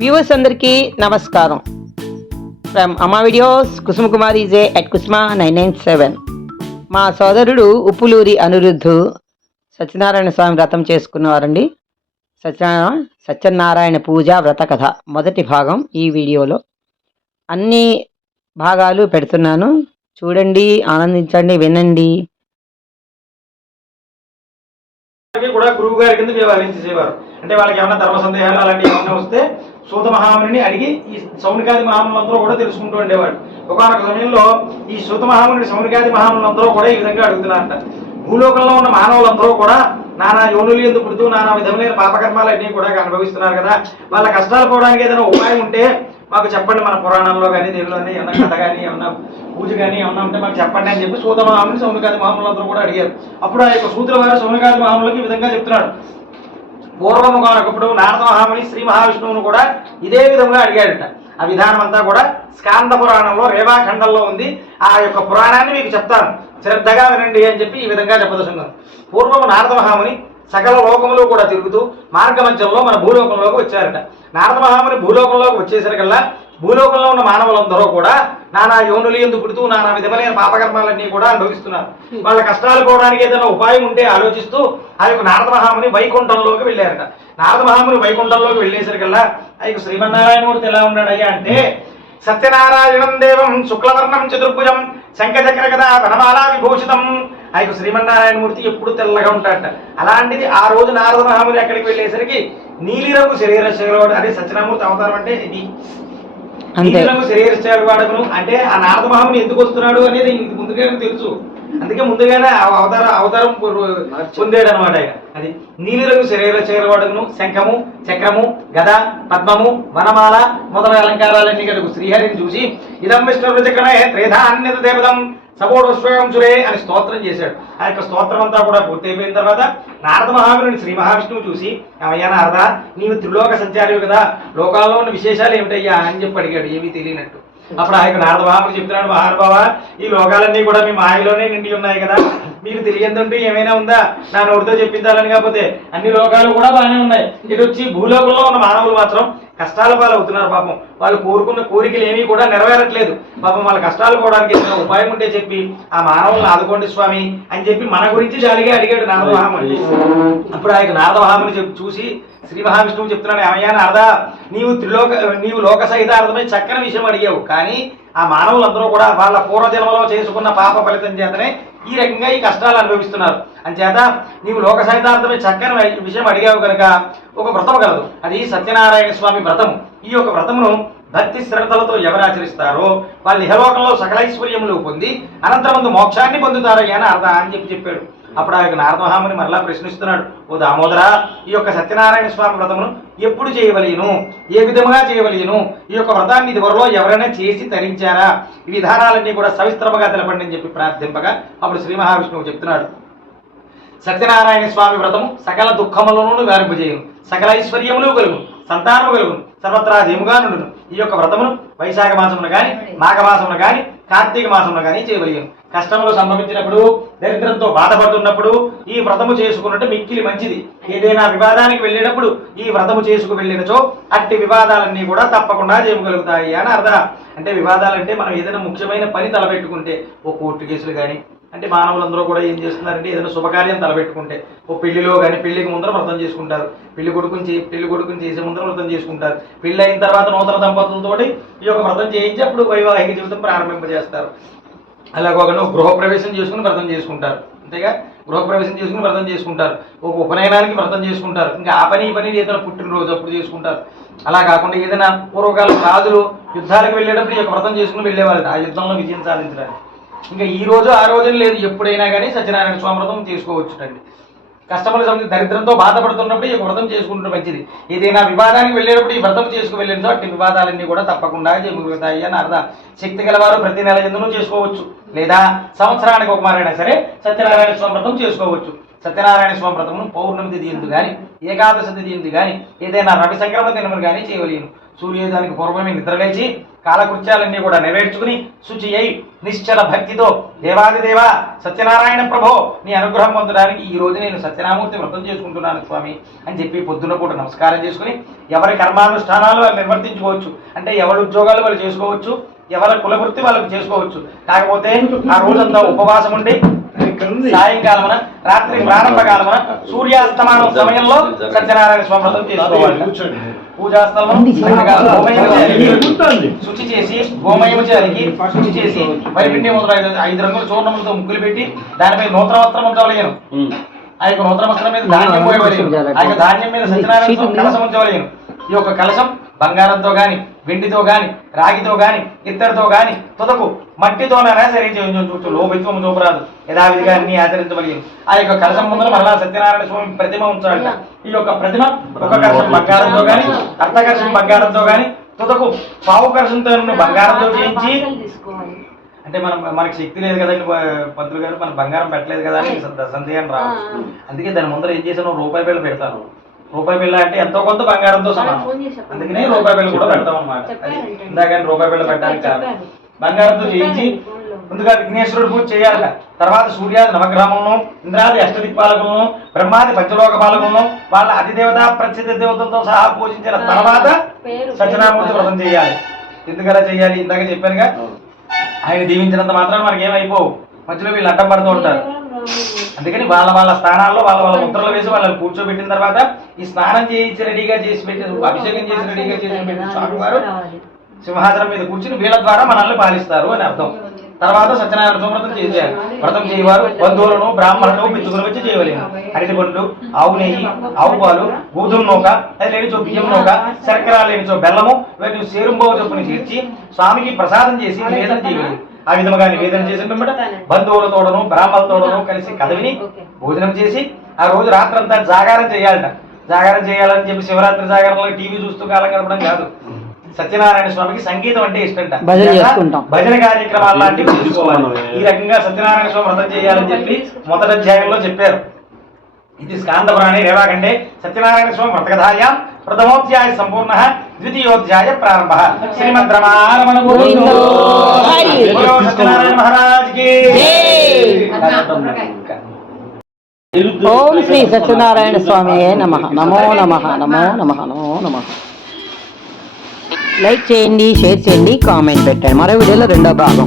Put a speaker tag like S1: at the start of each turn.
S1: Viewers అందరికీ నమస్కారం. From అమ్మా videos Kusuma Kumar is at Kusuma nine nine seven. మా సోదరుడు ఉప్పులూరి అనిరుద్ధు సత్యనారాయణ స్వామి వ్రతం చేసుకున్నవారండి. సత్యనారాయణ సత్యనారాయణ పూజ వ్రత కథ మొదటి భాగం ఈ వీడియోలో. అన్ని భాగాలు పెడుతున్నాను. చూడండి ఆనందించండి వినండి.
S2: కూడా గురువు గారి కింద వ్యవహరించేసేవారు అంటే వాళ్ళకి ఏమైనా ధర్మ సందేహాలు అలాంటివి ఏమైనా వస్తే సూత మహాముని అడిగి ఈ సౌనికాది మహాములందరూ కూడా తెలుసుకుంటూ ఉండేవాడు ఒకనొక సమయంలో ఈ సూత మహాముని సౌనికాది మహాములందరూ కూడా ఈ విధంగా అడుగుతున్నారంట. భూలోకంలో ఉన్న మానవులందరూ కూడా నానా యోనులు ఎందుకు పుడుతూ నానా విధములైన పాపకర్మాలన్నీ కూడా అనుభవిస్తున్నారు కదా. వాళ్ళ కష్టాలు పోవడానికి ఏదైనా ఉపాయం ఉంటే మాకు చెప్పండి మన పురాణంలో కానీ దీనిలో కానీ ఏమన్నా కథ కానీ ఏమన్నా పూజ కానీ ఏమన్నా ఉంటే మాకు చెప్పండి అని చెప్పి సూతమహాముని సౌమికాది మహాములు అందరూ కూడా అడిగారు. అప్పుడు ఆ యొక్క సూత్ర వారు సౌనికాది మహాములకి ఈ విధంగా చెప్తున్నాడు. పూర్వము కానప్పుడు నారద మహాముని శ్రీ మహావిష్ణువును కూడా ఇదే విధంగా అడిగాడట. ఆ విధానం అంతా కూడా స్కాంద పురాణంలో రేవాఖండంలో ఉంది. ఆ యొక్క పురాణాన్ని మీకు చెప్తాను. శ్రద్ధగా వినండి అని చెప్పి ఈ విధంగా చెప్పదలుచున్నాను పూర్వము నారద మహాముని సకల లోకములు కూడా తిరుగుతూ మార్గమధ్యంలో మన భూలోకంలోకి వచ్చారట. నారద మహాముని భూలోకంలోకి వచ్చేసరికల్లా భూలోకంలో ఉన్న మానవులందరూ కూడా నానా యోనులు ఎందుకు పుడుతూ నానా విధమైన పాపకర్మాలన్నీ కూడా అనుభవిస్తున్నారు. వాళ్ళ కష్టాలు పోవడానికి ఏదైనా ఉపాయం ఉంటే ఆలోచిస్తూ ఆ యొక్క నారద మహాముని వైకుంఠంలోకి వెళ్ళారట. నారద మహాముని వైకుంఠంలోకి వెళ్ళేసరికల్లా ఆ యొక్క శ్రీమన్నారాయణమూర్తి ఎలా ఉన్నాడయ్యా అంటే సత్యనారాయణం దేవం శుక్లవర్ణం చతుర్భుజం శంఖచక్ర కదా వనమాలా విభూషితం ఆ యొక్క శ్రీమన్నారాయణమూర్తి ఎప్పుడు తెల్లగా ఉంటాడట. అలాంటిది ఆ రోజు నారద మహాముని అక్కడికి వెళ్ళేసరికి నీలిరంగు శరీర శరీరం అదే సత్యనామూర్తి అవతారం అంటే ఇది.
S1: అంతే.
S2: నీలిరంగు శరీర వాడకును అంటే ఆ నారద మహాముని ఎందుకు వస్తున్నాడు అనేది ఇంక ముందుగానే తెలుసు. అందుకే ముందుగానే ఆ అవతార అవతారం పొందాడు అనమాట ఆయన. అది నీలిరంగు శరీర చేరవాడును శంఖము చక్రము గద పద్మము వనమాల మొదలైన అలంకారాలన్నీ కలుగు శ్రీహరిని చూసి ఇదం విష్ణు చక్రమే త్రేధాన్యత దేవతం సపోడోశ్వంసురే అని స్తోత్రం చేశాడు. ఆ యొక్క స్తోత్రం అంతా కూడా పూర్తయిపోయిన తర్వాత నారద మహాముని శ్రీ మహావిష్ణువు చూసి అయ్యా నారద నీవు త్రిలోక సంచారివి కదా లోకాల్లో ఉన్న విశేషాలు ఏమిటయ్యా? అని చెప్పి అడిగాడు. ఏమీ తెలియనట్టు. అప్పుడు ఆ యొక్క నారద మహాముని చెప్తున్నాడు మహానుభావ ఈ లోకాలన్నీ కూడా మీ మాయలోనే నిండి ఉన్నాయి కదా. మీకు తెలియదంటూ ఏమైనా ఉందా? నా నోటితో చెప్పించాలని కాకపోతే అన్ని లోకాలు కూడా బాగానే ఉన్నాయి. ఇటు వచ్చి భూలోకంలో ఉన్న మానవులు మాత్రం కష్టాల పాలవుతున్నారు పాపం. వాళ్ళు కోరుకున్న కోరికలు ఏమీ కూడా నెరవేరట్లేదు. పాపం వాళ్ళ కష్టాలు పోవడానికి ఏదైనా ఉపాయం ఉంటే చెప్పి ఆ మానవులను ఆదుకోండి స్వామి అని చెప్పి మన గురించి జాలిగా అడిగాడు నారదమహాముని అప్పుడు ఆయన యొక్క చెప్పి చూసి శ్రీ మహావిష్ణువు చెప్తున్నాడు ఏమయ్యా నారద నీవు త్రిలోక నీవు లోక సహితార్థమై చక్కని విషయం అడిగావు. కానీ ఆ మానవులందరూ కూడా వాళ్ళ పూర్వజన్మలో చేసుకున్న పాప ఫలితం చేతనే ఈ రకంగా ఈ కష్టాలు అనుభవిస్తున్నారు. అంచేత నీవు లోక సైతార్థమే చక్కని విషయం అడిగావు కనుక ఒక వ్రతం కలదు. అది సత్యనారాయణ స్వామి వ్రతం ఈ యొక్క వ్రతమును భక్తి శ్రద్ధలతో ఎవరు ఆచరిస్తారో వాళ్ళు ఇహలోకంలో సకలైశ్వర్యములు పొంది అనంతరమందు మోక్షాన్ని పొందుతారో అని అర్థం అని చెప్పి చెప్పాడు. అప్పుడు ఆ యొక్క నారదమహాముని మరలా ప్రశ్నిస్తున్నాడు ఓ దామోదర ఈ యొక్క సత్యనారాయణ స్వామి వ్రతమును ఎప్పుడు చేయవలేను? ఏ విధముగా చేయవలేను? ఈ యొక్క వ్రతాన్ని ఇదివరలో ఎవరైనా చేసి తరించారా? ఈ విధానాలన్నీ కూడా సవిస్తరముగా తెలపండి అని చెప్పి ప్రార్థింపగా అప్పుడు శ్రీ మహావిష్ణువు చెప్తున్నాడు. సత్యనారాయణ స్వామి వ్రతము సకల దుఃఖములను వారింపజేయును సకల ఐశ్వర్యములు కలుగు సంతానము కలుగును. సర్వత్రా జయముగా నుండును ఈ యొక్క వ్రతమును వైశాఖ మాసమున గాని మాఘ మాసమున గాని కార్తీక మాసమున గాని చేయవలేను కష్టములు సంభవించినప్పుడు దరిద్రంతో బాధపడుతున్నప్పుడు ఈ వ్రతము చేసుకున్నట్టు మిక్కిలి మంచిది. ఏదైనా వివాదానికి వెళ్ళేటప్పుడు ఈ వ్రతము చేసుకు వెళ్ళినచో అట్టి వివాదాలన్నీ కూడా తప్పకుండా చేయగలుగుతాయి అని అర్థం. అంటే వివాదాలంటే మనం ఏదైనా ముఖ్యమైన పని తలపెట్టుకుంటే ఓ కోర్టు కేసులు కానీ అంటే మానవులందరూ కూడా ఏం చేస్తున్నారంటే ఏదైనా శుభకార్యం తలపెట్టుకుంటే. ఓ పెళ్ళిలో కానీ పెళ్ళికి ముందర వ్రతం చేసుకుంటారు. పెళ్ళి కొడుకుని చే పెళ్ళి కొడుకుని చేసే ముందర వ్రతం చేసుకుంటారు. పెళ్ళి అయిన తర్వాత నూతన దంపతులతోటి ఈ యొక్క వ్రతం చేయించి అప్పుడు వైవాహిక జీవితం ప్రారంభింపజేస్తారు. ఒక గృహప్రవేశం చేసుకుని వ్రతం చేసుకుంటారు. అంతేగా? గృహప్రవేశం చేసుకుని వ్రతం చేసుకుంటారు. ఒక ఉపనయనానికి వ్రతం చేసుకుంటారు. ఇంకా ఆ పని ఈ పని ఏదైనా పుట్టినరోజు అప్పుడు చేసుకుంటారు. అలా కాకుండా ఏదైనా పూర్వకాలం రాజులు యుద్ధాలకు వెళ్ళేటప్పుడు ఈ వ్రతం చేసుకుని వెళ్ళేవాళ్ళు. ఆ యుద్ధంలో విజయం సాధించడానికి. ఇంకా ఈ రోజు ఆ రోజు లేదు. ఎప్పుడైనా కానీ సత్యనారాయణ స్వామి వ్రతం చేసుకోవచ్చుటండి. కష్టముల సమయం దరిద్రంతో బాధపడుతున్నప్పుడు ఈ వ్రతం చేసుకుంటే మంచిది. ఏదైనా వివాదానికి వెళ్ళేటప్పుడు ఈ వ్రతం చేసుకు వెళ్ళిన అట్టి వివాదాలన్నీ కూడా తప్పకుండా జరుగుతాయి అని అర్థం శక్తి గలవారు ప్రతి నెల ఎందునూ చేసుకోవచ్చు. లేదా సంవత్సరానికి ఒక మారైనా సరే సత్యనారాయణ స్వామి వ్రతం చేసుకోవచ్చు. సత్యనారాయణ స్వామి వ్రతమును పౌర్ణమి తిథియందు కానీ ఏకాదశి తిథియందు కానీ ఏదైనా రవి సంక్రమణ దినములు కానీ చేయవలేను. సూర్యోదయానికి పూర్వమే నిద్రలేచి కాలకృత్యాలన్నీ కూడా నెరవేర్చుకుని శుచి అయి నిశ్చల భక్తితో దేవాదిదేవా సత్యనారాయణ ప్రభో నీ అనుగ్రహం పొందడానికి ఈ రోజు నేను సత్యనామూర్తి వ్రతం చేసుకుంటున్నాను స్వామి అని చెప్పి పొద్దున పూట నమస్కారం చేసుకుని ఎవరి కర్మానుష్ఠానాలు వాళ్ళు నిర్వర్తించుకోవచ్చు అంటే ఎవరి ఉద్యోగాలు వాళ్ళు చేసుకోవచ్చు ఎవరి కులవృత్తి వాళ్ళకి చేసుకోవచ్చు. కాకపోతే ఆ రోజంతా ఉపవాసం ఉండి సాయంకాలమున రాత్రి ప్రారంభ కాలమున సూర్యాస్తమానం సమయంలో సత్యనారాయణ స్వామి వ్రతం చేసుకోవాలి పూజాస్థలం. శుచి చేసి గోమయము చేయాలి. శుచి చేసి మొదలు ఐదు ఐదు రంగుల చూర్ణములతో ముగ్గులు పెట్టి దానిపై నూతన వస్త్రం ఉంచవలేను. ఆ యొక్క నూతన వస్త్రం మీద ధాన్యం పోయవలేను. ఆ యొక్క ధాన్యం మీద సత్యనారాయణ కలశం ఉంచవలేను. ఈ యొక్క కలశం బంగారంతో గాని వెండితో గాని రాగితో గాని ఇత్తడితో గాని తుదకు మట్టితోనైనా సరే చేయవచ్చు లోభిత్వం చూపరాదు యథావిధిగా అన్ని ఆచరించవలేను ఆ యొక్క కలశం ముందర మరలా సత్యనారాయణ స్వామి ప్రతిమ ఉంచాలి ఈ యొక్క ప్రతిమ ఒక కలశం బంగారంతో గాని అర్ధ కలశం బంగారంతో గాని తుదకు పావు కలశంతో బంగారంతో చేయించి అంటే మనం మనకి శక్తి లేదు కదండి పంతులు గారు మనం బంగారం పెట్టలేదు కదా అని సంద- సందేహం రావచ్చు. అందుకే దాని ముందర ఏం చేశాను రూపాయి బిళ్ళ పెడతాను. రూపాయి బిళ్ళ అంటే ఎంతో కొంత బంగారంతో సమానం. అందుకనే రూపాయి బిళ్ళ కూడా పెడతాం అన్నమాట. అది ఇందాక రూపాయి బిళ్ళ పెట్టడానికి కారణం బంగారంతో చేయించి ముందుగా విఘ్నేశ్వరుడు పూజ చేయాలట తర్వాత సూర్యాది నవగ్రహములను ఇంద్రాది అష్టదిక్పాలకులను బ్రహ్మాది పంచలోక పాలకులను వాళ్ళ అధిదేవత ప్రసిద్ధ దేవతలతో సహా పూజించిన తర్వాత సత్యనారాయణమూర్తి వ్రతం చేయాలి. ఎందుకలా చేయాలి? ఇందాక చెప్పానుగా ఆయన దీవించినంత మాత్రాన మనకి ఏమైపోవు మధ్యలో వీళ్ళు అడ్డం పడుతూ ఉంటారు. అందుకని వాళ్ళ వాళ్ళ స్థానాల్లో వాళ్ళ వాళ్ళ ముద్రలు వేసి వాళ్ళని కూర్చోబెట్టిన తర్వాత ఈ స్నానం చేయించి రెడీగా చేసి పెట్టి అభిషేకం చేసి రెడీగా చేసి పెట్టిన స్వామి వారు సింహాసనం మీద కూర్చుని వీళ్ళ ద్వారా మనల్ని పాలిస్తారు అని అర్థం. తర్వాత సత్యనారాయణ వ్రతం చేసేయాలి వ్రతం చేయవారు. బంధువులను బ్రాహ్మణులను మిత్రులు వచ్చి చేయవలేము. అరటి పండ్లు ఆవు నెయ్యి ఆవు పాలు గోధుమ నూక అది లేనిచో బియ్యం నూక శర్కర లేనిచో బెల్లము వీటిని సేరుంబో చొప్పుని చేర్చి స్వామికి ప్రసాదం చేసి నివేదన చేయలేదు ఆ విధముగా నివేదన చేసిన బంధువులతోడను బ్రాహ్మణులతోడను కలిసి కథ విని భోజనం చేసి ఆ రోజు రాత్రంతా జాగారం చేయాలట. జాగారం చేయాలని చెప్పి శివరాత్రి జాగారంలో టీవీ చూస్తూ కాలం గడపడం కాదు. సత్యనారాయణ స్వామికి సంగీతం అంటే ఇష్టంట.
S1: భజన
S2: కార్యక్రమాలు లాంటివి చేసుకోవాలి. ఈ రకంగా సత్యనారాయణ స్వామి వ్రతం చేయాలని చెప్పి మొదటి అధ్యాయంలో చెప్పారు. ఇది స్కాంద పురాణే రేవాకండే. సత్యనారాయణ స్వామి వ్రతకథాయ ప్రథమోధ్యాయ సంపూర్ణ ద్వితీయోధ్యాయ ప్రారంభ శ్రీమద్ రమారమణ
S1: గోవిందో హరి.
S2: సత్యనారాయణ మహారాజ్కి
S1: ఓం శ్రీ సత్యనారాయణ స్వామి నమ నమో నమ నమో నమ నమో నమ లైక్ చేయండి షేర్ చేయండి కామెంట్ పెట్టండి. మరో వీడియోలో రెండో భాగం.